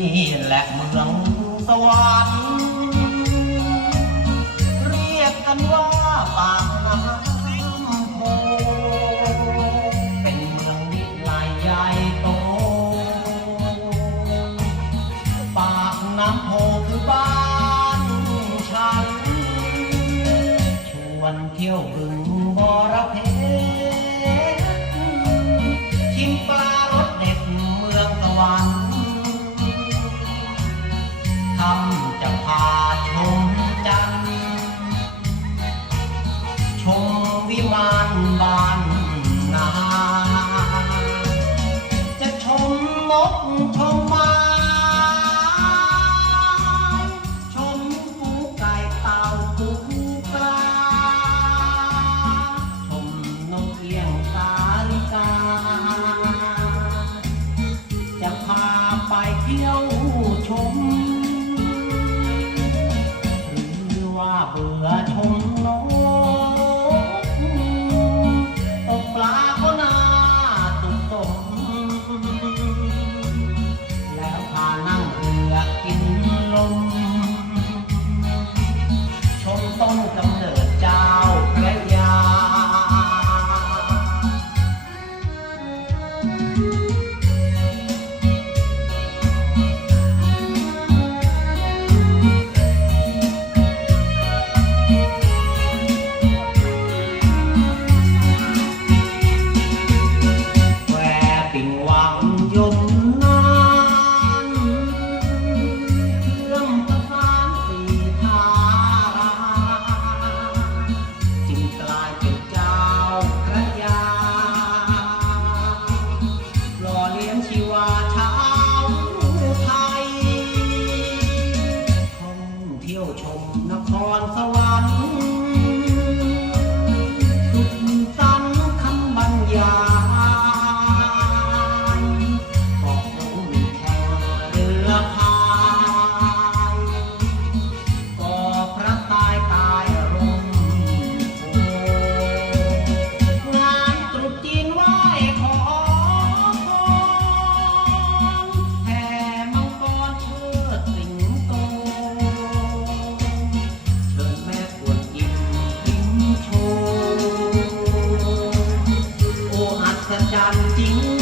นี่แหละเมืองสวรรค์ เรียกกันว่าปากน้ำโพเป็นเมืองวิไลใหญ่โต ปากน้ำโพคือบ้านฉัน ชวนเที่ยวบึงบอระเพ็ วิมานบานนา จะชมนกชมไม้ชมหูไก่เต่ากุกกาชมนกเอี้ยงสาลิกา จะพาไปเที่ยวชม หรือว่าเบื่อ แล่อเลี้ยงชีวาชาวไทยท่องเที่ยวชมนครสวรรค์ จรรย์จริง